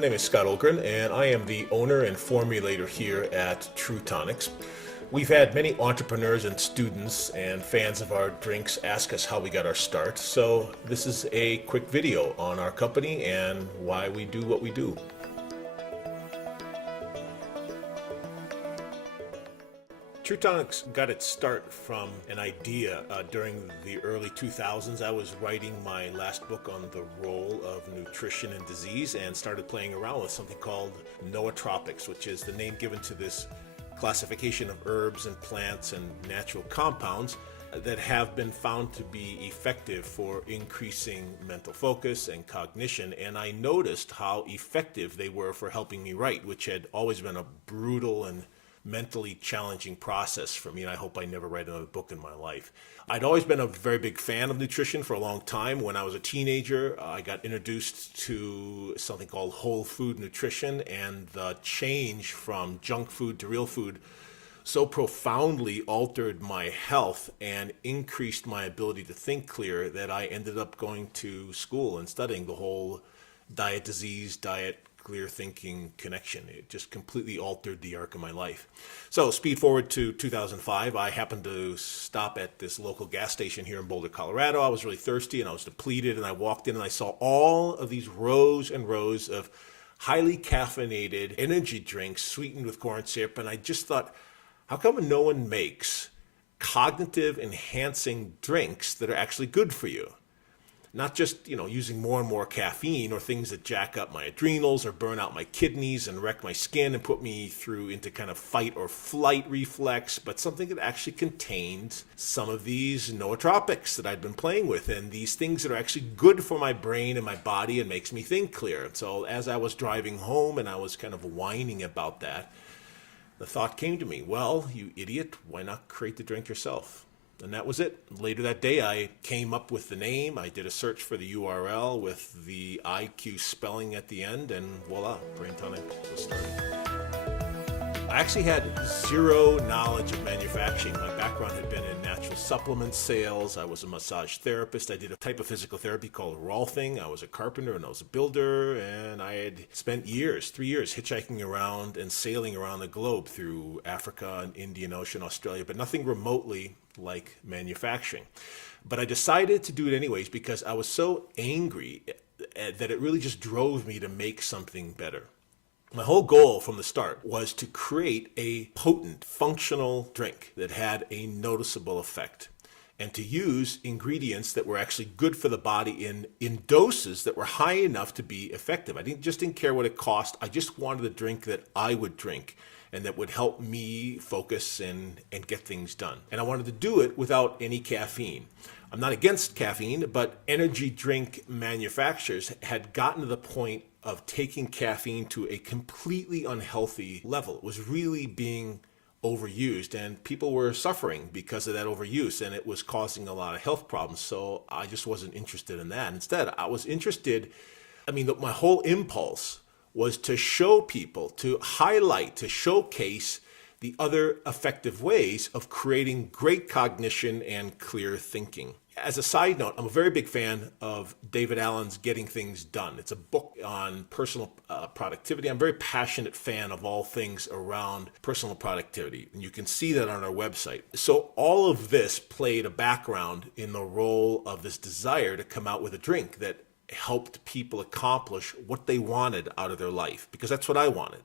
My name is Scott Olgren, and I am the owner and formulator here at TrueToniqs. We've had many entrepreneurs and students and fans of our drinks ask us how we got our start, so this is a quick video on our company and why we do what we do. TrueToniqs got its start from an idea during the early 2000s. I was writing my last book on the role of nutrition and disease and started playing around with something called nootropics, which is the name given to this classification of herbs and plants and natural compounds that have been found to be effective for increasing mental focus and cognition. And I noticed how effective they were for helping me write, which had always been a brutal and mentally challenging process for me, and I hope I never write another book in my life. I'd always been a very big fan of nutrition for a long time. When I was a teenager, I got introduced to something called whole food nutrition, and the change from junk food to real food so profoundly altered my health and increased my ability to think clear that I ended up going to school and studying the whole diet disease, diet clear thinking connection. It just completely altered the arc of my life. So speed forward to 2005. I happened to stop at this local gas station here in Boulder, Colorado. I was really thirsty and I was depleted, and I walked in and I saw all of these rows and rows of highly caffeinated energy drinks sweetened with corn syrup, and I just thought, how come no one makes cognitive enhancing drinks that are actually good for you? Not just, using more and more caffeine or things that jack up my adrenals or burn out my kidneys and wreck my skin and put me through into kind of fight or flight reflex, but something that actually contains some of these nootropics that I've been playing with, and these things that are actually good for my brain and my body and makes me think clear. And so as I was driving home and I was kind of whining about that, the thought came to me, well, you idiot, why not create the drink yourself? And that was it. Later that day, I came up with the name. I did a search for the URL with the IQ spelling at the end, and voila, Brain Tonic was started. I actually had zero knowledge of manufacturing. My background had been in natural supplement sales. I was a massage therapist. I did a type of physical therapy called rolfing. I was a carpenter and I was a builder, and I had spent 3 years hitchhiking around and sailing around the globe through Africa and Indian Ocean, Australia, but nothing remotely like manufacturing. But I decided to do it anyways because I was so angry that it really just drove me to make something better. My whole goal from the start was to create a potent, functional drink that had a noticeable effect, and to use ingredients that were actually good for the body in doses that were high enough to be effective. I didn't care what it cost. I just wanted a drink that I would drink and that would help me focus and get things done. And I wanted to do it without any caffeine. I'm not against caffeine, but energy drink manufacturers had gotten to the point of taking caffeine to a completely unhealthy level. It was really being overused, and people were suffering because of that overuse, and it was causing a lot of health problems. So I just wasn't interested in that. Instead, I was interested, my whole impulse was to show people, to highlight, to showcase the other effective ways of creating great cognition and clear thinking. As a side note, I'm a very big fan of David Allen's Getting Things Done. It's a book on personal productivity. I'm a very passionate fan of all things around personal productivity, and you can see that on our website. So all of this played a background in the role of this desire to come out with a drink that helped people accomplish what they wanted out of their life, because that's what I wanted.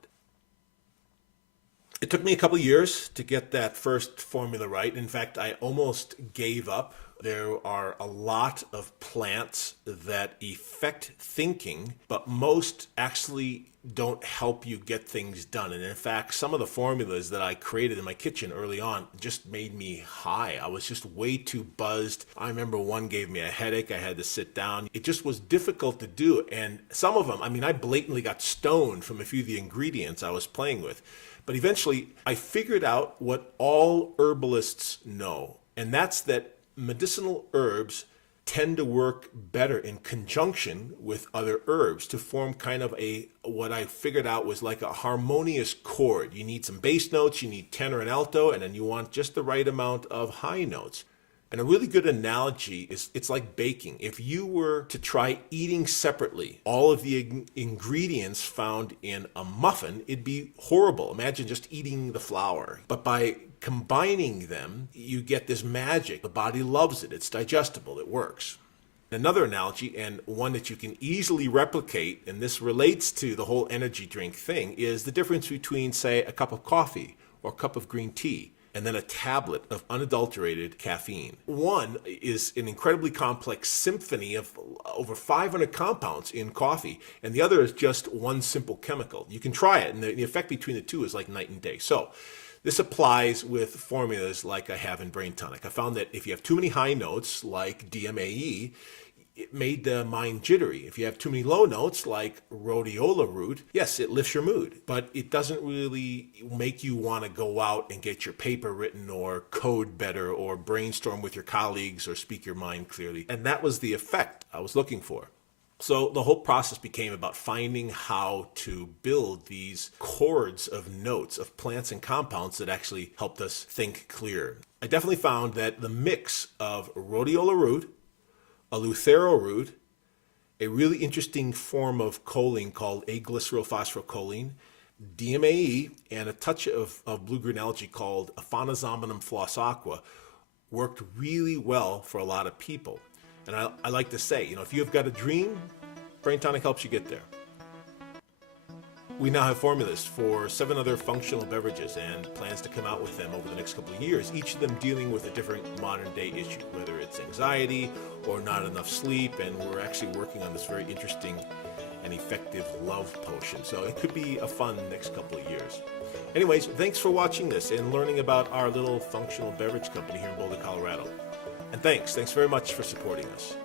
It took me a couple years to get that first formula right. In fact, I almost gave up. There are a lot of plants that affect thinking, but most actually don't help you get things done. And in fact, some of the formulas that I created in my kitchen early on just made me high. I was just way too buzzed. I remember one gave me a headache. I had to sit down. It just was difficult to do. And some of them, I blatantly got stoned from a few of the ingredients I was playing with. But eventually, I figured out what all herbalists know, and that's that medicinal herbs tend to work better in conjunction with other herbs to form kind of what I figured out was like a harmonious chord. You need some bass notes, you need tenor and alto, and then you want just the right amount of high notes. And a really good analogy is it's like baking. If you were to try eating separately all of the ingredients found in a muffin, it'd be horrible. Imagine just eating the flour. But by combining them, you get this magic. The body loves it. It's digestible. It works. Another analogy, and one that you can easily replicate, and this relates to the whole energy drink thing, is the difference between, say, a cup of coffee or a cup of green tea and then a tablet of unadulterated caffeine. One is an incredibly complex symphony of over 500 compounds in coffee, and the other is just one simple chemical. You can try it, and the effect between the two is like night and day. So this applies with formulas like I have in Brain Tonic. I found that if you have too many high notes, like DMAE, it made the mind jittery. If you have too many low notes, like rhodiola root, yes, it lifts your mood, but it doesn't really make you want to go out and get your paper written or code better or brainstorm with your colleagues or speak your mind clearly. And that was the effect I was looking for. So the whole process became about finding how to build these chords of notes of plants and compounds that actually helped us think clear. I definitely found that the mix of rhodiola root, eleuthero root, a really interesting form of choline called aglycerylphosphorcholine, DMAE, and a touch of blue-green algae called Aphanizomenum flossaqua worked really well for a lot of people. And I like to say, if you've got a dream, Brain Tonic helps you get there. We now have formulas for 7 other functional beverages and plans to come out with them over the next couple of years, each of them dealing with a different modern day issue, whether it's anxiety or not enough sleep, and we're actually working on this very interesting and effective love potion. So it could be a fun next couple of years. Anyways, thanks for watching this and learning about our little functional beverage company here in Boulder, Colorado. And thanks very much for supporting us.